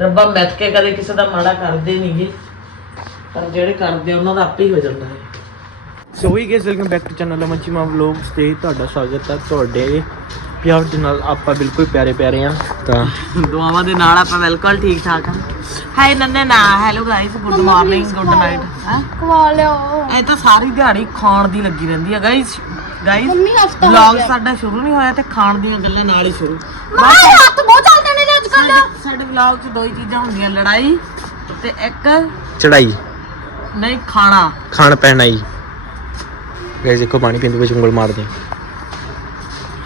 ਰੱਬਾ ਮਿੱਥ ਕੇ ਕਦੇ ਕਿਸੇ ਦਾ ਮਾੜਾ ਕਰਦੇ ਨਹੀਂਗੇ ਪਰ ਜਿਹੜੇ ਕਰਦੇ ਆ ਉਹਨਾਂ ਦਾ ਆਪੇ ਹੀ ਹੋ ਜਾਂਦਾ ਹੈ। ਸੋ ਵੀ guys welcome back to channel ਅਮਨਚੀਮਾ vlogs ਤੇ ਤੁਹਾਡਾ ਸਵਾਗਤ ਹੈ ਤੁਹਾਡੇ ਪਿਆਰ ਦੇ ਨਾਲ ਆਪਾਂ ਬਿਲਕੁਲ ਪਿਆਰੇ ਪਿਆਰੇ ਆ ਤਾਂ ਦੁਆਵਾਂ ਦੇ ਨਾਲ ਆਪਾਂ ਬਿਲਕੁਲ ਠੀਕ ਠਾਕ ਹਾਂ। ਹਾਈ ਨੰਨੇ ਨਾ hello guys good morning good night ਹਾਂ? ਖਵਾ ਲਿਓ। ਇਹ ਤਾਂ ਸਾਰੀ ਦਿਹਾੜੀ ਖਾਣ ਦੀ ਲੱਗੀ ਰਹਿੰਦੀ ਹੈ ਗਾਇਸ ਗਾਇਸ ਮੰਮੀ ਹਫਤਾ ਹੋ ਵਲੌਗ ਗਿਆ। ਸਾਡਾ ਸ਼ੁਰੂ ਨਹੀਂ ਹੋਇਆ ਤੇ ਖਾਣ ਦੀਆਂ ਗੱਲਾਂ ਨਾਲ ਹੀ ਸ਼ੁਰੂ। ਮਾਂ ਹੱਥ ਬਹੁਤ ਸਾਡੇ ਸਾਡੇ ਵਲੌਗ 'ਚ ਦੋ ਹੀ ਚੀਜ਼ਾਂ ਹੁੰਦੀਆਂ ਲੜਾਈ ਤੇ ਇੱਕ ਚੜਾਈ। ਨਹੀਂ ਖਾਣਾ। ਖਾਣ ਪੈਣ ਆਈ। ਗਾਇਸ ਦੇਖੋ ਪਾਣੀ ਪੀਂਦੇ ਵਿੱਚ ਉਂਗਲ ਮਾਰਦੇ ਆ।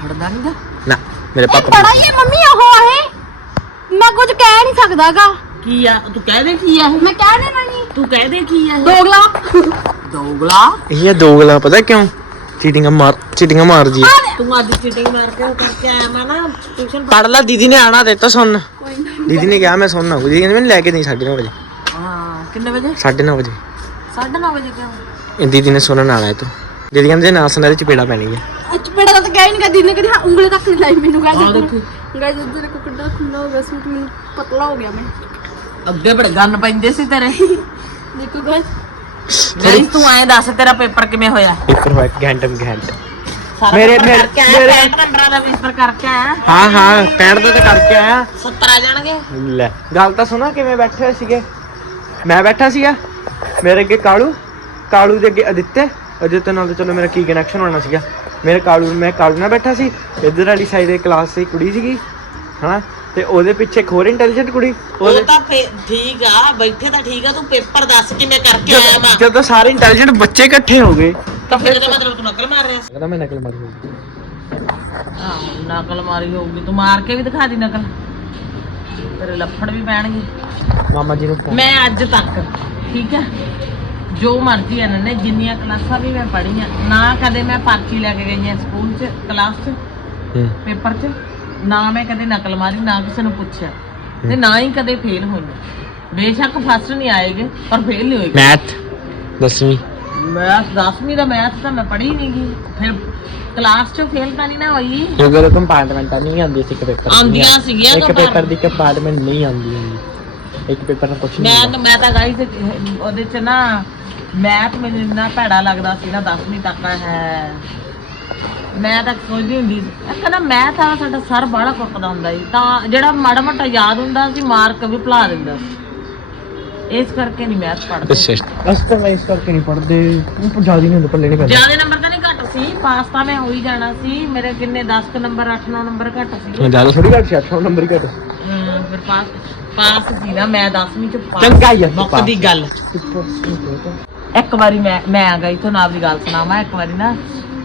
ਹਟਦਾ ਨਹੀਂਗਾ ਨਾ ਮੇਰੇ ਇਹ ਪਾਪਾ ਬੜਾ ਹੀ ਹੈ ਮੰਮੀ ਉਹ ਹੈ ਮੈਂ ਕੁਝ ਕਹਿ ਨਹੀਂ ਸਕਦਾਗਾ। ਕੀ ਆ? ਤੂੰ ਕਹਿ ਦੇ ਕੀ ਆ ਇਹ? ਮੈਂ ਕਹਿ ਦੇਣਾ ਨਹੀਂ ਤੂੰ ਕਹਿ ਦੇ ਕੀ ਆ ਇਹ? ਦੋਗਲਾ। ਦੋਗਲਾ? ਇਹ ਦੋ ਗਲਾ ਪਤਾ ਕਿਉਂ? ਚੀਟਿੰਗਾਂ ਮਾਰ ਚੀਟਿੰਗਾਂ ਮਾਰਦੀ ਹੈ ਤੂੰ ਅੱਜ ਚੀਟਿੰਗ ਮਾਰ ਕੇ ਉਹ ਕਰਕੇ ਆਇਆ ਮੈਂ ਨਾ ਟਿਊਸ਼ਨ ਪੜ ਲੈ ਦੀਦੀ ਨੇ ਆਣਾ ਦਿੱਤਾ ਸੁਣ ਕੋਈ ਨਾ। ਦੀਦੀ ਨੇ ਕਿਹਾ ਮੈਂ ਸੁਣਨਾ ਦੀਦੀ ਕਹਿੰਦੀ ਮੈਨੂੰ ਲੈ ਕੇ ਨਹੀਂ 9:30 ਵਜੇ। ਹਾਂ ਕਿੰਨੇ ਵਜੇ? 9:30 ਵਜੇ। 9:30 ਵਜੇ ਕਿਉਂ? ਇਹ ਦੀਦੀ ਨੇ ਸੁਣਨ ਆਣਾ ਹੈ ਤੂੰ। ਦੀਦੀ ਕਹਿੰਦੇ ਜੇ ਨਾ ਸੁਣਾ ਤੇ ਚਪੇੜਾ ਪੈਣੀ ਹੈ ਅੱਜ ਪੇੜਾ ਤਾਂ ਕਹਿ ਨਹੀਂ ਕਰਦੀ ਨੇ ਕਦੀ ਹਾਂ ਉਂਗਲੇ ਤੱਕ ਨਹੀਂ ਲਾਈ ਮੈਨੂੰ। ਆ ਗਾਇਸ ਦੇਖੋ। ਗਾਇਸ ਉਧਰ ਇੱਕ ਕਿੱਡਾ ਖੁੱਲਾ ਹੋ ਗਿਆ ਸੂਟ ਮੈਨੂੰ ਪਤਲਾ ਹੋ ਗਿਆ ਮੈਂ। ਅੱਗੇ ਬੜੇ ਗੰਨ ਪੈਂਦੇ ਸੀ ਤੇਰੇ। ਦੇਖੋ ਗਾਇਸ। ਨਹੀਂ ਤੂੰ ਐਂ ਦੱਸ ਤੇਰਾ ਪੇਪਰ ਕਿਵੇਂ ਹੋਇਆ? ਪੇਪਰ ਹੋਇਆ ਘੰਟਮ ਘੰਟ। ਸਾਰਾ ਮੇਰੇ- ਮੇਰੇ- ਕਰਕੇ ਆਇਆ ਮੇਰੇ- 65 ਨੰਬਰਾਂ ਦਾ ਪੇਪਰ ਕਰਕੇ ਆਇਆ। ਹਾਂ ਹਾਂ 65 ਦਾ ਤਾਂ ਕਰਕੇ ਆਇਆ। 70 ਆ ਜਾਣਗੇ। ਲੈ ਗੱਲ ਤਾਂ ਸੁਣਾ ਕਿਵੇਂ ਬੈਠੇ ਹੋਏ ਸੀਗੇ। ਮੈਂ ਬੈਠਾ ਸੀਗਾ ਮੇਰੇ ਅੱਗੇ ਕਾਲੂ ਕਾਲੂ ਦੇ ਅੱਗੇ ਅਦਿੱਤੇ ਅਦਿੱਤੇ ਨਾਲ ਤਾਂ ਚਲੋ ਮੇਰਾ ਕੀ ਕਨੈਕਸ਼ਨ ਹੋਣਾ ਸੀਗਾ। ਮੇਰੇ ਕਾਲੂ ਮੈਂ ਕਾਲੂ ਨਾਲ ਬੈਠਾ ਸੀ ਇੱਧਰ ਵਾਲੀ ਸਾਈਡ ਦੇ ਕਲਾਸ ਦੀ ਕੁੜੀ ਸੀਗੀ ਹਾਂ ਤੇ ਉਹਦੇ ਪਿੱਛੇ ਇੱਕ ਹੋਰ ਇੰਟੈਲੀਜੈਂਟ ਕੁੜੀ ਉਹ ਉਹਦੇ ਤਾਂ ਫੇ- ਠੀਕ ਆ ਬੈਠੇ ਤਾਂ ਠੀਕ ਆ ਤੂੰ ਪੇਪਰ ਦੱਸ ਕਿਵੇਂ ਕਰਕੇ ਆਇਆ ਵਾ। ਜਦੋਂ ਸਾਰੇ ਇੰਟੈਲੀਜੈਂਟ ਬੱਚੇ ਇਕੱਠੇ ਹੋ ਗਏ ਤਾਂ ਫਿਰ ਇਹਦਾ ਮਤਲਬ ਤੂੰ ਨਕਲ ਮਾਰ ਰਿਹਾ ਸੀ? ਕਹਿੰਦਾ ਮੈਂ ਨਕਲ ਮਾਰੀ ਹੋਈ ਆਹ ਨਕਲ ਮਾਰੀ ਹੋਊਗੀ। ਤੂੰ ਮਾਰ ਕੇ ਵੀ ਦਿਖਾ ਦੀ ਨਕਲ। ਤੇਰੇ ਲੱਫੜ ਵੀ ਪੈਣਗੇ। ਮਾਮਾ ਜੀ ਨੂੰ phone- ਮੈਂ ਅੱਜ ਤੱਕ ਠੀਕ ਹੈ ਜੋ ਮਰਜ਼ੀ ਇਹਨਾਂ ਨੇ ਜਿੰਨੀਆਂ ਕਲਾਸਾਂ ਵੀ ਮੈਂ ਪੜ੍ਹੀਆਂ ਨਾ ਕਦੇ ਮੈਂ ਪਰਚੀ ਲੈ ਕੇ ਗਈ ਹਾਂ ਸਕੂਲ 'ਚ ਕਲਾਸ 'ਚ ਹੂੰ। ਪੇਪਰ 'ਚ ਨਾ ਮੈਂ ਕਦੇ ਨਕਲ ਮਾਰੀ ਨਾ ਕਿਸੇ ਨੂੰ ਪੁੱਛਿਆ। ਤੇ ਨਾ ਹੀ ਕਦੇ ਫੇਲ ਹੋਈ। ਬੇਸ਼ੱਕ ਫਸਟ ਨਹੀਂ ਆਏਗੇ ਪਰ ਫੇਲ ਨਹੀਂ ਹੋਏਗੀ। ਮੈਥ ਦਸਵੀਂ। ਮੈਥ 10ਵੀਂ ਦਾ ਮੈਥ ਤਾਂ ਮੈਂ ਪੜ੍ਹੀ ਨਹੀਂ ਗਈ ਫਿਰ ਕਲਾਸ 'ਚ ਫੇਲ ਤਾਂ ਨਹੀਂ ਨਾ ਹੋਈ। ਜਦੋਂ ਕੰਪਾਰਟਮੈਂਟਾਂ ਨਹੀਂ ਆਉਂਦੀ ਸੀ ਇੱਕ ਪੇਪਰ ਆਉਂਦੀਆਂ ਸੀਗੀਆਂ ਇੱਕ। ਪੇਪਰ ਦੀ ਕੰਪਾਰਟਮੈਂਟ ਨਹੀਂ ਆਉਂਦੀ ਹੁੰਦੀ ਇੱਕ ਪੇਪਰ ਨਾਲ ਕੁਝ ਨਹੀਂ ਮੈਂ। ਮੈਂ ਤਾਂ ਗਾਈ ਤੇ ਉਹਦੇ 'ਚ ਨਾ ਮੈਥ ਮੈਨੂੰ ਇੰਨਾ ਭੈੜਾ ਲੱਗਦਾ ਸੀ ਨਾ 10ਵੀਂ ਤੱਕ ਹੈ। ਮੈਂ ਤਾਂ ਸੋਚਦੀ ਹੁੰਦੀ ਸੀ। ਕਹਿੰਦਾ ਮੈਥ ਆ ਸਾਡਾ ਸਰ ਬਾਹਲਾ ਕੁੱਟਦਾ ਹੁੰਦਾ ਸੀ। ਤਾਂ ਜਿਹੜਾ ਮਾੜਾ ਮੋਟਾ ਯਾਦ ਹੁੰਦਾ ਸੀ ਮਾਰਕ ਵੀ ਭੁਲਾ ਦਿੰਦਾ ਸੀ। ਇਸ ਕਰਕੇ ਨਹੀਂ ਮੈਥ ਪੜ੍ਹਦੇ। ਅੱਛਾ ਅਸ ਤਾਂ ਮੈਂ ਇਸ ਕਰਕੇ ਨਹੀਂ ਪੜਦੇ ਉਹ ਜ਼ਿਆਦਾ ਨਹੀਂ ਹੁੰਦੇ ਪੱਲੇ ਨਹੀਂ ਪੈਂਦੇ। ਜ਼ਿਆਦਾ ਨੰਬਰ ਤਾਂ ਨਹੀਂ ਘੱਟ ਸੀ। ਪਾਸ ਤਾਂ ਮੈਂ ਹੋ ਹੀ ਜਾਣਾ ਸੀ। ਮੇਰੇ ਕਿੰਨੇ 10 ਕ ਨੰਬਰ 8 9 ਨੰਬਰ ਘੱਟ ਸੀ। ਜ਼ਿਆਦਾ ਥੋੜੀ ਘੱਟ ਸੀ 8 ਨੰਬਰ ਹੀ ਘੱਟ ਹਮ, ਫਿਰ ਪਾਸ ਪਾਸ ਸੀ ਨਾ ਮੈਂ 10ਵੀਂ ਚ ਪਾਸ ਚੰਗਾ ਹੀ ਆ ਤੂੰ ਮੁੱਕ ਦੀ ਪਾਸ। ਗੱਲ। ਇੱਕ ਵਾਰੀ ਮੈਂ ਮੈਂ ਆ ਗਈ ਤੋਂ ਨਾਲ ਦੀ ਗੱਲ ਸੁਣਾਵਾਂ ਇੱਕ ਵਾਰੀ ਨਾ।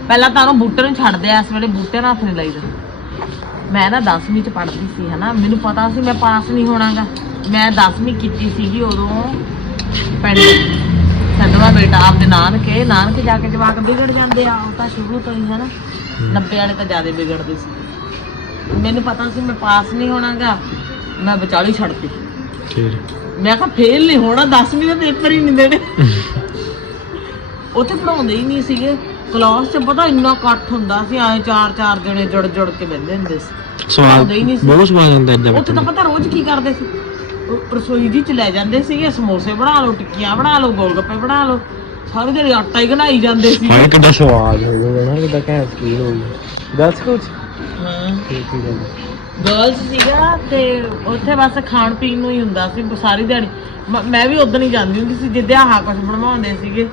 ਪਹਿਲਾਂ ਤਾਂ ਉਹਨੂੰ ਬੂਟੇ ਨੂੰ ਛੱਡ ਦਿਆ ਇਸ ਵੇਲੇ ਬੂਟੇ ਨਾਲ ਹੱਥ ਨਹੀਂ ਲਾਈਦਾ। ਮੈਂ ਨਾ 10ਵੀਂ ਚ ਪੜ੍ਹਦੀ ਸੀ ਹਨਾ। ਮੈਨੂੰ ਪਤਾ ਸੀ ਮੈਂ ਪਾਸ ਨਹੀਂ ਹੋਣਾਗਾ। ਮੈਂ 10ਵੀਂ ਕੀਤੀ ਸੀਗੀ ਉਦੋਂ ਪਿੰਡ। ਸੰਧਵਾ ਬੇਟਾ ਆਪਦੇ ਨਾਨਕੇ ਨਾਨਕੇ ਜਾ ਕੇ ਜਵਾਕ ਵਿਗੜ ਜਾਂਦੇ ਆ ਉਹ ਤਾਂ ਸ਼ੁਰੂ ਤੋਂ ਹੀ ਹਨਾ 90 ਵਾਲੇ ਤਾਂ ਜ਼ਿਆਦਾ ਵਿਗੜਦੇ ਸੀ। ਮੈਨੂੰ ਪਤਾ ਸੀ ਮੈਂ ਪਾਸ ਨਹੀਂ ਹੋਣਾਗਾ ਮੈਂ ਵਿਚਾਲੀ ਛੱਡਤੀ ਠੀਕ ਮੈਂ ਕਿਹਾ ਫੇਲ ਨਹੀਂ ਹੋਣਾ 10ਵੀਂ ਦਾ ਪੇਪਰ ਹੀ ਨਹੀਂ ਦੇਣੇ। ਉੱਥੇ ਪੜਾਉਂਦੇ ਹੀ ਨਹੀਂ ਸੀਗੇ। ਕਲਾਸ 'ਚ ਪਤਾ ਇੰਨਾ ਇਕੱਠ ਹੁੰਦਾ ਸੀ ਐ ਚਾਰ ਚਾਰ ਜਣੇ ਜੁੜ ਜੁੜ ਕੇ ਬੈਠਦੇ ਹੁੰਦੇ ਸੀ। ਸਵਾਲ ਬਹੁਤ ਸਵਾਲ ਆਉਂਦਾ ਇਦਾਂ ਉੱਥੇ ਤਾਂ ਪਤਾ ਰੋਜ਼ ਕੀ ਕਰਦੇ ਸੀ। ਰਸੋਈ ਜੀ ਚ ਲੈ ਜਾਂਦੇ ਸੀਗੇ ਸਮੋਸੇ ਬਣਾ ਲਓ ਟਿੱਕੀਆਂ ਬਣਾ ਲਓ ਗੋਲਗੱਪੇ ਬਣਾ ਲਓ। ਸਾਰੀ ਦਿਨ ਆਟਾ ਹੀ ਘਨਾਈ ਜਾਂਦੇ ਸੀ। ਹਾਂ ਕਿੱਦਾਂ ਸਵਾਦ ਹੋਊਗਾ ਨਾ ਕਿੱਦਾਂ ਘੈਂਟ ਫੀਲ ਹੋਊਗੀ ਦੱਸ ਕੁਝ ਹਾਂ। ਠੀਕ ਹੀ ਗੱਲ ਗਰਲਸ ਸੀਗਾ ਤੇ ਉੱਥੇ ਬਸ ਖਾਣ ਪੀਣ ਨੂੰ ਹੀ ਹੁੰਦਾ ਸੀ ਸਾਰੀ ਦਿਹਾੜੀ। ਮ- ਵੀ ਉਦੋਂ ਹੀ ਜਾਂਦੀ ਹੁੰਦੀ ਸੀ ਜਿੱਦੇ ਆਹ ਕੁਝ ਬਣਵਾਉਂਦੇ ਸੀਗੇ।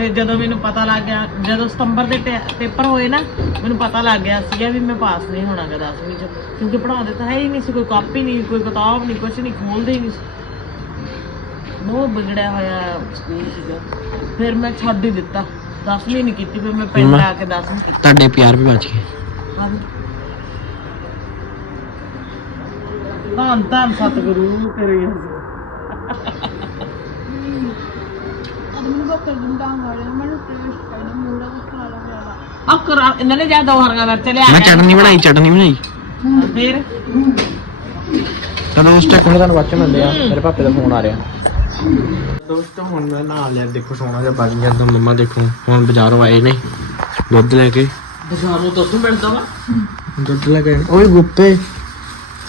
ਫਿਰ ਜਦੋਂ ਮੈਨੂੰ ਪਤਾ ਲੱਗ ਗਿਆ ਜਦੋਂ ਸਤੰਬਰ ਦੇ ਪੇਪਰ ਹੋਏ ਨਾ ਮੈਨੂੰ ਪਤਾ ਲੱਗ ਗਿਆ ਸੀਗਾ ਵੀ ਮੈਂ ਪਾਸ ਨਹੀਂ ਹੋਣਾਗਾ 10ਵੀਂ ਚ ਕਿਉਂਕਿ ਪੜਾਉਂਦੇ ਤਾਂ ਹੈ ਹੀ ਨਹੀਂ ਸੀ ਕੋਈ ਕਾਪੀ ਨਹੀਂ ਕੋਈ ਕਿਤਾਬ ਨਹੀਂ ਕੁਝ ਨਹੀਂ ਖੋਲਦੇ ਹੀ ਨਹੀਂ ਸੀ। ਬਹੁਤ ਵਿਗੜਿਆ ਹੋਇਆ ਸਕੂਲ ਸੀਗਾ। ਫਿਰ ਮੈਂ ਛੱਡ ਹੀ ਦਿੱਤਾ। 10ਵੀਂ ਨਹੀਂ ਕੀਤੀ ਫਿਰ ਮੈਂ ਪਿੰਡ ਆ ਕੇ 10ਵੀਂ ਕੀਤੀ। ਤੁਹਾਡੇ ਪਿਆਰ ਵੀ ਬਚ ਗਏ। ਧੰਨ ਧੰਨ ਸਤਿਗੁਰੂ ਤੇਰੇ ਅੱਜ ਮੈਨੂੰ ਭੁੱਖ ਦਿੰਦਾ ਮਾਰੇ ਮੈਨੂੰ ਟੇਸਟ ਕਰਨਾ ਮੂੜਾ ਖਾ ਲਾ ਵਾਲਾ ਆ ਕਰਾ ਇਹਨਾਂ ਨੇ ਜਾ ਦੋ ਹਰੀਆਂ ਮਿਰਚ ਲਿਆ ਮੈਂ ਚਟਨੀ ਬਣਾਈ ਚਟਨੀ ਬਣਾਈ। ਫਿਰ? ਤਾਂ ਦੋਸਤੋ ਕੋਲ ਤੁਹਾਨੂੰ ਵਾਚ ਮਿਲਦੇ ਆ ਮੇਰੇ ਪਾਪੇ ਦਾ ਫੋਨ ਆ ਰਿਹਾ। ਦੋਸਤੋ ਹੁਣ ਮੈਂ ਨਹਾ ਲਿਆ ਦੇਖੋ ਸੋਨਾ ਜਿਹਾ ਬਣ ਗਿਆ ਤਾਂ ਮੰਮਾ ਦੇਖੋ ਹੁਣ ਬਾਜ਼ਾਰੋਂ ਆਏ ਨੇ ਦੁੱਧ ਲੈ ਕੇ। ਬਜ਼ਾਰੋਂ ਦੁੱਧ ਮਿਲਦਾ ਵਾ? ਦੁੱਧ ਲੈ ਕੇ ਓਏ ਗੁੱਪੇ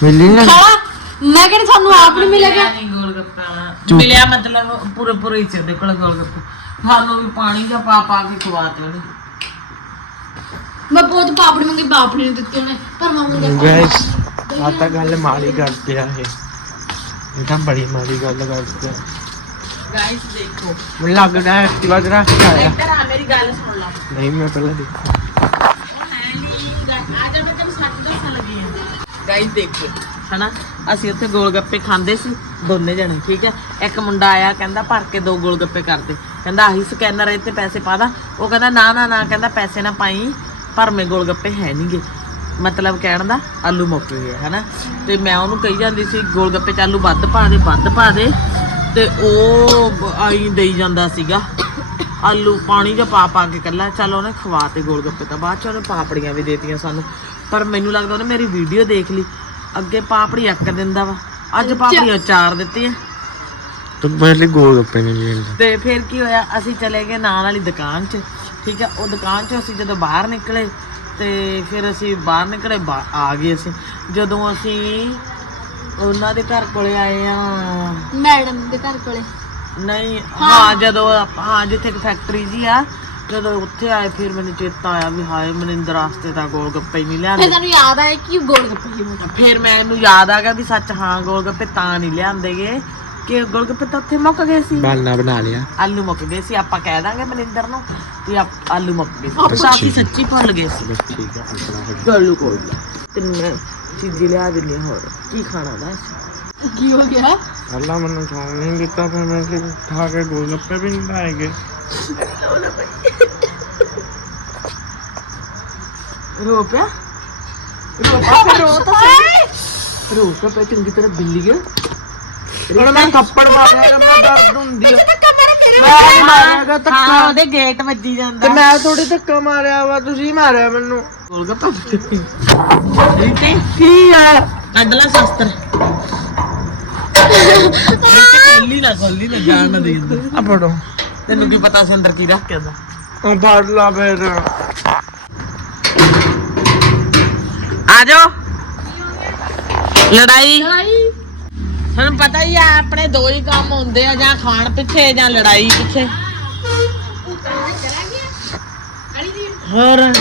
ਮਿਲੀ ਨਾ। ਖਾਲਾ ਮੈਂ ਕਹਿੰਦੀ ਤੁਹਾਨੂੰ ਆਪ ਨਹੀਂ ਮਿਲੇਗਾ ਗੋਲ ਗੱਪਾ ਮਿਲਿਆ ਮਤਲਬ ਪੂਰੇ ਪੂਰੇ ਹੀ ਉਹਦੇ ਕੋਲ ਗੋਲ ਗੱਪੇ ਸਾਨੂੰ ਵੀ ਪਾਣੀ ਜਾਂ ਪਾ ਪਾ ਕੇ ਖਵਾਤੇ ਉਹਨੇ। ਮੈਂ ਬਹੁਤ ਪਾਪੜੀ ਮੰਗੀ ਪਾਪੜੀ ਨਹੀਂ ਦਿੱਤੀ ਉਹਨੇ ਪਰ ਨੇ ਗਾਇਸ ਆ ਤਾਂ ਗੱਲ ਮਾੜੀ ਕਰਦੇ ਆ ਇਹ। ਇਹ ਤਾਂ ਬੜੀ ਮਾੜੀ ਗੱਲ ਕਰਦੇ ਆ। ਗਾਇਸ ਦੇਖੋ। ਮੈਨੂੰ ਲੱਗਦਾ ਹੈ ਐਕਟਿਵਾ ਕੇ ਆਇਆ। ਇੱਧਰ ਆ ਮੇਰੀ ਗੱਲ ਸੁਣ ਲਾ ਨਹੀਂ ਮੈਂ ਪਹਿਲਾਂ ਦੇਖਿਆ ਆ ਜਾ ਮੈਂ ਤੈਨੂੰ ਸੱਚ ਦੱਸਣ ਲੱਗੀ ਆ। ਗਾਇਸ ਦੇਖੋ ਹਨਾ? ਅਸੀਂ ਉੱਥੇ ਗੋਲ ਗੱਪੇ ਖਾਂਦੇ ਸੀ ਦੋਨੇ ਜਣੇ ਠੀਕ ਹੈ ਇੱਕ ਮੁੰਡਾ ਆਇਆ ਕਹਿੰਦਾ ਭਰ ਕੇ ਦੋ ਗੋਲ ਗੱਪੇ ਕਰ ਦੇ। ਕਹਿੰਦਾ ਆਹੀ ਸਕੈਨਰ ਇਹ ਤੇ ਪੈਸੇ ਪਾ ਦਾਂ। ਉਹ ਕਹਿੰਦਾ ਨਾ ਨਾ ਨਾ ਕਹਿੰਦਾ ਪੈਸੇ ਨਾ ਪਾਈ ਭਰਵੇਂ ਗੋਲ ਗੱਪੇ ਹੈ ਨਹੀਂਗੇ ਮਤਲਬ ਕਹਿਣ ਦਾ ਆਲੂ ਮੁੱਕ ਗਏ ਹਨਾ? ਤੇ ਮੈਂ ਉਹਨੂੰ ਕਹੀ ਜਾਂਦੀ ਸੀ ਗੋਲ ਗੱਪੇ ਚ ਆਲੂ ਵੱਧ ਪਾ ਦੇ ਵੱਧ ਪਾ ਦੇ। ਤੇ ਉਹ ਆਈ ਦੇਈ ਜਾਂਦਾ ਸੀਗਾ। ਆਲੂ ਪਾਣੀ ਚ ਪਾ ਪਾ ਕੇ ਕੱਲਾ ਚੱਲ ਉਹਨੇ ਖਵਾ ਤੇ ਗੋਲ ਗੱਪੇ ਤਾਂ ਬਾਅਦ ਚ ਉਹਨੇ ਪਾਪੜੀਆਂ ਵੀ ਦੇਤੀਆਂ ਸਾਨੂੰ। ਪਰ ਮੈਨੂੰ ਲੱਗਦਾ ਉਹਨੇ ਮੇਰੀ ਵੀਡੀਓ ਦੇਖ ਲਈ। ਅੱਗੇ ਪਾਪੜੀ ਅੱਕ ਦਿੰਦਾ ਵਾ। ਅੱਜ ਪਾਪੜੀਆਂ ਚਾਰ ਦਿੱਤੀਆਂ। ਤੂੰ ਪਹਿਲੇ ਗੋਲ ਗੱਪੇ ਨਹੀਂ ਮਿਲਦਾ ਤੇ ਫਿਰ ਕੀ ਹੋਇਆ ਅਸੀਂ ਚਲੇ ਗਏ ਨਾਲ ਵਾਲੀ ਦੁਕਾਨ 'ਚ ਠੀਕ ਹੈ ਉਹ ਦੁਕਾਨ 'ਚੋਂ ਅਸੀਂ ਜਦੋਂ ਬਾਹਰ ਨਿਕਲੇ ਤੇ ਫਿਰ ਅਸੀਂ ਬਾਹਰ ਨਿਕਲੇ ਆ ਗਏ ਅਸੀਂ। ਜਦੋਂ ਅਸੀਂ ਉਹਨਾਂ ਦੇ ਘਰ ਕੋਲੇ ਆਏ ਆ। ਮੈਡਮ ਦੇ ਘਰ ਕੋਲੇ। ਨਹੀਂ ਹਾਂ। ਜਦੋਂ ਆਪਾਂ- ਹਾਂ ਜਿੱਥੇ ਇੱਕ ਫੈਕਟਰੀ ਜੀ ਆ ਜਦੋਂ ਉੱਥੇ ਆਏ ਫਿਰ ਮੈਨੂੰ ਚੇਤਾ ਆਇਆ ਵੀ ਹਾਏ ਮਨਿੰਦਰ ਵਾਸਤੇ ਤਾਂ ਗੋਲ ਗੱਪੇ ਹੀ ਨਹੀਂ ਫਿਰ ਲਿਆਂਦੇ ਤੁਹਾਨੂੰ ਯਾਦ ਆਇਆ ਕਿ ਗੋਲ ਗੱਪੇ ਹੀ ਫਿਰ ਮੈਨੂੰ ਯਾਦ ਆ ਗਿਆ ਵੀ ਸੱਚ ਹਾਂ ਗੋਲ ਗੱਪੇ ਤਾਂ ਨਹੀਂ ਲਿਆਂਦੇਗੇ ਕਿ ਗੋਲ ਗੱਪੇ ਤਾਂ ਉੱਥੇ ਮੁੱਕ ਗਏ ਸੀ। ਬਾਲਣਾ ਬਣਾ ਲਿਆ। ਆਲੂ ਮੁੱਕ ਗਏ ਸੀ ਆਪਾਂ ਕਹਿ ਦਾਂਗੇ ਮਨਿੰਦਰ ਨੂੰ ਆਪ- ਆਲੂ ਮੁੱਕ ਗਏ ਸੀ। ਆਪਾਂ ਅਸੀਂ ਸੱਚੀ ਭੁੱਲ ਗਏ ਸੀ। ਬਸ ਠੀਕ ਆ ਆਪਣਾ ਗਾਲੂ ਕੋਲ ਤੈਨੂੰ ਮੈਂ ਚੀਜ਼ੀ ਲਿਆ ਦਿੰਦੀ ਹਾਂ ਹੋਰ। ਕੀ ਖਾਣਾ ਦੱਸ ਕੀ ਹੋ ਗਿਆ? ਅੱਲਾ ਮੈਨੂੰ ਖਾਣ ਨਹੀਂ ਦਿੱਤਾ ਫਿਰ ਮੈਂ ਕਿ ਖਾ ਕੇ ਗੋਲ ਗੱਪੇ ਵੀ ਨਹੀਂ ਖਾਏਗੇ ਰੋ ਪਿਆ। ਰੋ ਪਿਆ ਰੋ ਤਾਂ ਸਹੀ। ਰੋ ਤਾਂ ਪਿਆ ਚੰਗੀ ਤਰ੍ਹਾਂ ਬਿੱਲੀ ਗਿਆ ਹੁਣ ਮੈਂ ਥੱਪੜ ਮਾਰਿਆ ਮੈਂ ਦਰਦ ਹੁੰਦੀ ਆ। ਮੈਂ ਮੈਂ ਮਾਰਿਆਗਾ ਧੱਕਾ। ਹਾਂ ਉਹਦੇ ਗੇਟ ਵੱਜੀ ਜਾਂਦਾ। ਤੇ ਮੈਂ ਥੋੜੀ ਧੱਕਾ ਮਾਰਿਆ ਵਾ ਤੁਸੀਂ ਮਾਰਿਆ ਮੈਨੂੰ। ਗੋਲ ਗੱਪਾ ਰਿਤੇ ਕੀ। ਆ? ਕੱਢਲਾ ਸ਼ਸਤਰ। ਖੋਲੀ ਨਾ ਖੋਲੀ ਨਾ ਜਾਣ ਨਾ ਦੇ। ਅੰਦਰ ਆ ਫੜੋ। ਤੈਨੂੰ ਕੀ ਪਤਾ ਸੀ ਅੰਦਰ ਕੀ ਰੱਖ ਕੇ ਆਂਦਾ ਉਹ ਫੜ ਲਾ ਫਿਰ। ਆ ਜਾਓ। ਲੜਾਈ। ਲੜਾਈ। ਤੁਹਾਨੂੰ ਪਤਾ ਹੀ ਆ ਆਪਣੇ ਦੋ ਹੀ ਕੰਮ ਹੁੰਦੇ ਆ ਜਾਂ ਖਾਣ ਪਿੱਛੇ ਜਾਂ ਲੜਾਈ ਪਿੱਛੇ। ਹੋਰ?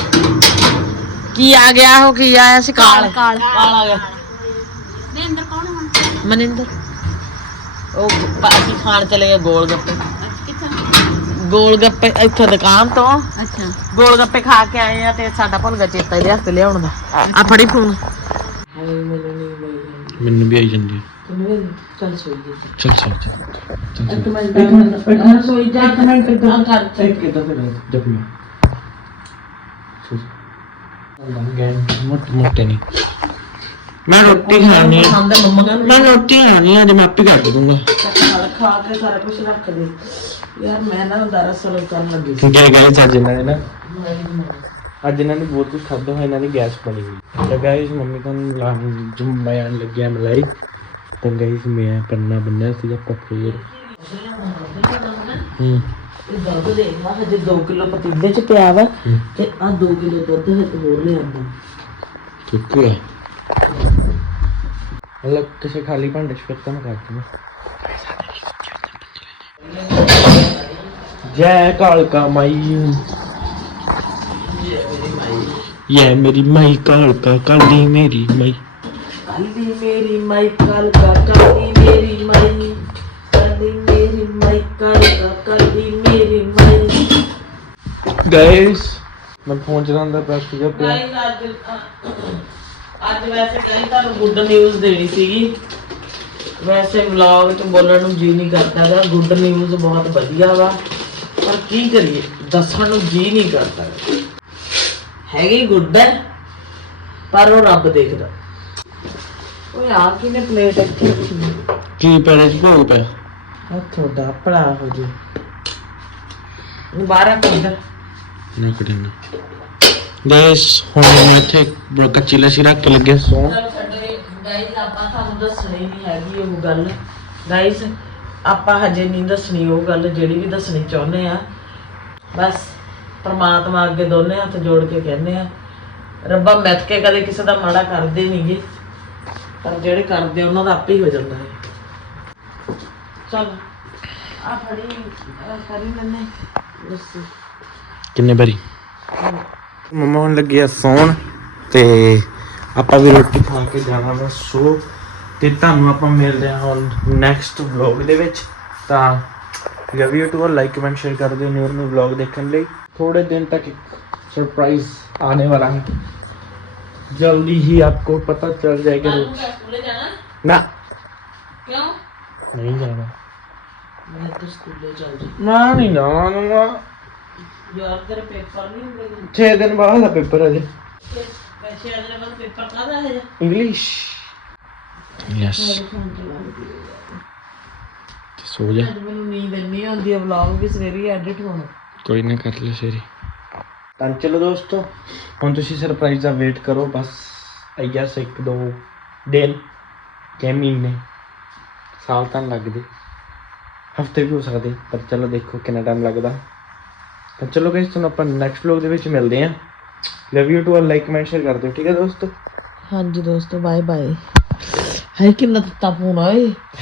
ਕੀ ਆ ਗਿਆ ਉਹ ਕੀ ਆਇਆ ਸੀ? ਕਾਲ। ਕਾਲ ਕਾਲ। ਆ ਗਿਆ। ਅੰਦਰ ਕੌਣ ਹੈ ਹੁਣ? ਮਨਿੰਦਰ? ਉਹ ਪ- ਅਸੀਂ ਖਾਣ ਚਲੇ ਗਏ ਗੋਲ ਗੱਪੇ ਕਿੱਥੇ? ਗੋਲ ਗੱਪੇ ਇੱਥੋਂ ਦੁਕਾਨ ਤੋਂ। ਅੱਛਾ। ਗੋਲ ਗੱਪੇ ਖਾ ਕੇ ਆਏ ਆ ਤੇ ਸਾਡਾ ਭੁੱਲ ਗਿਆ ਚੇਤਾ ਇਹਦੇ ਹੱਥ ਲਿਆਉਣ ਦਾ। ਆ ਫੜੀ ਫੋਨ। ਮੈਨੂੰ ਵੀ ਆਈ ਜਾਂਦੀ ਚੱਲ ਚੱਲ ਚੱਲ ਚੱਲ ਇੱਕ ਮਿੰਟ ਇੱਕ ਮਿੰਟ ਸੋਈ ਜਾ ਇੱਕ ਮਿੰਟ ਗੱਲ ਕਰ ਕਿਦਾਂ ਫਿਰ ਜਬ ਮੈਂ ਮੋਟੇ ਮੋਟੇ ਨਹੀਂ। ਮੈਂ ਰੋਟੀ ਖਾਣੀ ਹੈ ਖਾਂਦਾ ਮੰਮਾ ਕਹਿੰਦਾ ਮੈਂ ਰੋਟੀ ਖਾਣੀ ਹੈ ਅੱਜ ਮੈਂ ਆਪੇ ਕੱਟ ਦੂੰਗਾ। ਖਾ ਕੇ ਸਾਰਾ ਕੁਝ ਰੱਖ ਦੇ। ਯਾਰ ਮੈਂ ਨਾ ਦਰਅਸਲ ਕਰਨ ਲੱਗੀ ਸੀ। ਗਏ ਗਏ ਅੱਜ ਇਹਨਾਂ ਨੇ। ਨਾ ਅੱਜ ਇਹਨਾਂ ਨੇ ਬਹੁਤ ਕੁਝ ਖਾਧਾ ਹੋਇਆ ਇਹਨਾਂ ਦੀ ਗੈਸ ਬਣੀ ਹੋਈ। ਤਾਂ ਗਾਇਸ ਮੰਮੀ ਤੁਹਾਨੂੰ ਲਾ ਜੁੰਮਾ ਆਣ ਲੱਗਿਆ ਮਲਾਈ। ਤਾਂ ਗਾਇਸ ਮੈਂ ਪੰਨਾ ਬੰਨਿਆ ਸੀਗਾ ਪੱਪੇਰ ਹੂੰ। ਇਹ ਦੁੱਧ ਦੇਖ ਲਾ ਹਜੇ 2 ਕਿਲੋ ਪਤੀਲੇ ਚ ਪਿਆ ਵਾ ਤੇ ਆ 2 ਕਿਲੋ ਦੁੱਧ ਹੈ। ਹੋਰ ਲਿਆਂਦਾ ਠੀਕ ਹੈ। ਮਤਲਬ ਕਿਸੇ ਖਾਲੀ ਭਾਂਡੇ ਚ ਫਿਰ ਤਾਂ ਮੈਂ ਕਰ ਦੂੰਗਾ ਜੈ ਕਾਲਕਾ ਮਾਈ। ਇਹ ਮੇਰੀ ਮਾਈ ਕਾਲਕਾ ਕਾਲੀ ਮੇਰੀ ਮਾਈ। ਕਾਲੀ ਮੇਰੀ ਮਾਈ ਕਾਲ ਕਾ ਕਾਲੀ ਮੇਰੀ ਮਾਈ। ਕਾਲੀ ਮੇਰੀ ਮਾਈ ਕਾਲ ਕਾ ਕਾਲੀ ਮੇਰੀ ਮਾਈ। ਗਾਇਸ ਮੈਂ ਫੋਨ ਚਲਾਉਂਦਾ ਪਿਆ ਸੀਗਾ ਪਿਆ। ਗਾਇਸ ਅੱਜ ਅੱਜ ਵੈਸੇ ਗਾਇਸ ਤੁਹਾਨੂੰ ਗੁੱਡ ਨਿਊਜ਼ ਦੇਣੀ ਸੀਗੀ। ਵੈਸੇ ਵਲੌਗ ਚ ਬੋਲਣ ਨੂੰ ਜੀ ਨਹੀਂ ਕਰਦਾ ਗਾ। ਗੁੱਡ ਨਿਊਜ਼ ਬਹੁਤ ਵਧੀਆ ਵਾ। ਪਰ ਕੀ ਕਰੀਏ? ਦੱਸਣ ਨੂੰ ਜੀ ਨਹੀਂ ਕਰਦਾ। ਗਾ। ਹੈਗੀ ਗੁੱਡ ਹੈ ਪਰ ਉਹ ਰੱਬ ਦੇਖਦਾ। ਓਏ ਆ ਕਿਨੇ ਪਲੇਟ ਇੱਥੇ ਰੱਖੀ ਹੈ? ਕੀ ਪੈਰੇ ਚ ਭੋਗ ਪਿਆ ਆ ਤੁਹਾਡਾ ਭਲਾ ਹੋ ਜੇ। ਰੱਖ ਇੱਧਰ ਨਾ ਕਰੀਨਾ ਗਾਇਸ ਹੁਣ ਮੈਂ ਇੱਥੇ ਬ- ਕੱਚੀ ਲੱਸੀ ਰੱਖ ਕੇ ਲੱਗਿਆ ਸੌਂ। ਸਾਡੇ ਗਾਈਸ ਆਪਾਂ ਤੁਹਾਨੂੰ ਦੱਸਣੀ ਨਹੀਂ ਹੈਗੀ ਉਹ ਗੱਲ ਗਾਈਸ ਆਪਾਂ ਹਜੇ ਨਹੀਂ ਦੱਸਣੀ ਉਹ ਗੱਲ ਜਿਹੜੀ ਵੀ ਦੱਸਣੀ ਚਾਹੁੰਦੇ ਆ। ਬਸ ਪ੍ਰਮਾਤਮਾ ਅੱਗੇ ਦੋਨੇ ਹੱਥ ਜੋੜ ਕੇ ਕਹਿੰਦੇ ਆ। ਰੱਬਾ ਮਿੱਥ ਕੇ ਕਦੇ ਕਿਸੇ ਦਾ ਮਾੜਾ ਕਰਦੇ ਨਹੀਂਗੇ ਪਰ ਜਿਹੜੇ ਕਰਦੇ ਉਹਨਾਂ ਦਾ ਆਪੇ ਹੀ ਹੋ ਜਾਂਦਾ ਹੈ। ਕਿੰਨੇ ਵਾਰੀ? ਮਮਾ ਹੁਣ ਲੱਗਿਆ ਸੌਣ ਤੇ ਆਪਾਂ ਵੀ ਰੋਟੀ ਖਾ ਕੇ ਜਾਣਾ ਵਾ ਸੋ ਤੇ ਤੁਹਾਨੂੰ ਆਪਾਂ ਮਿਲਦੇ ਹਾਂ ਹੁਣ ਨੈਕਸਟ ਵਲੌਗ ਦੇ ਵਿੱਚ। ਤਾਂ love you too like comment share ਕਰ ਦਿਓ ਨਿਊ ਨਿਊ ਵਲੌਗ ਦੇਖਣ ਲਈ। ਥੋੜੇ ਦਿਨ ਤੱਕ ਇੱਕ ਸਰਪ੍ਰਾਈਜ਼ ਆਉਣੇ ਵਾਲਾ ਹੈ। जल्दी ही आपको पता चल जाएगा ਕੱਲ ਨੂੰ ਮੈਂ ਸਕੂਲੇ ਜਾਣਾ ना ਕਿਉਂ नहीं जाना ਮੈਂ ਤਾਂ ਸਕੂਲੇ ਚੱਲ ਜੀ ना नहीं ना ना, ना ਯਾਰ ਤੇਰੇ ਪੇਪਰ ਨਹੀਂ ਹੁੰਦੇ छह दिन बाद है पेपर है ਪੈਸੇ ਆ ਜਿਹੜੇ ਪੇਪਰ ਕਾਹਦਾ ਹੈ इंग्लिश यस सो जा ਅੱਜ ਮੈਨੂੰ ਨੀਂਦ ਇੰਨੀ ਆਉਂਦੀ ਹੈ ਵਲੌਗ ਵੀ ਸਵੇਰੇ ਐਡਿਟ ਹੋਣਾ ਕੋਈ ਨਾ ਕਰ ਲੈ ਸ਼ੇਰੀ ਤਾਂ ਚਲੋ ਦੋਸਤੋ, ਹੁਣ ਤੁਸੀਂ ਸਰਪ੍ਰਾਈਜ਼ ਦਾ ਵੇਟ ਕਰੋ, ਬਸ ਆਈਆ ਗੈਸ ਇੱਕ ਦੋ ਦਿਨ ਕਿ ਮਹੀਨੇ, ਸਾਲ ਤਾਂ ਨੀ ਲੱਗਦੇ। ਹਫ਼ਤੇ ਵੀ ਹੋ ਸਕਦੇ, ਪਰ ਚਲੋ ਦੇਖੋ ਕਿੰਨਾ ਟਾਈਮ ਲੱਗਦਾ। ਤਾਂ ਚਲੋ ਗਾਇਸ ਤੁਹਾਨੂੰ ਆਪਾਂ ਨੈਕਸਟ ਵਲੌਗ ਦੇ ਵਿੱਚ ਮਿਲਦੇ ਹਾਂ। Love you too like comment share ਕਰ ਦਿਓ, ਠੀਕ ਹੈ ਦੋਸਤੋ? ਹਾਂਜੀ ਦੋਸਤੋ ਬਾਏ ਬਾਏ ਹੈ ਕਿੰਨਾ ਦਿੱਤਾ ਫੋਨ ਆਏ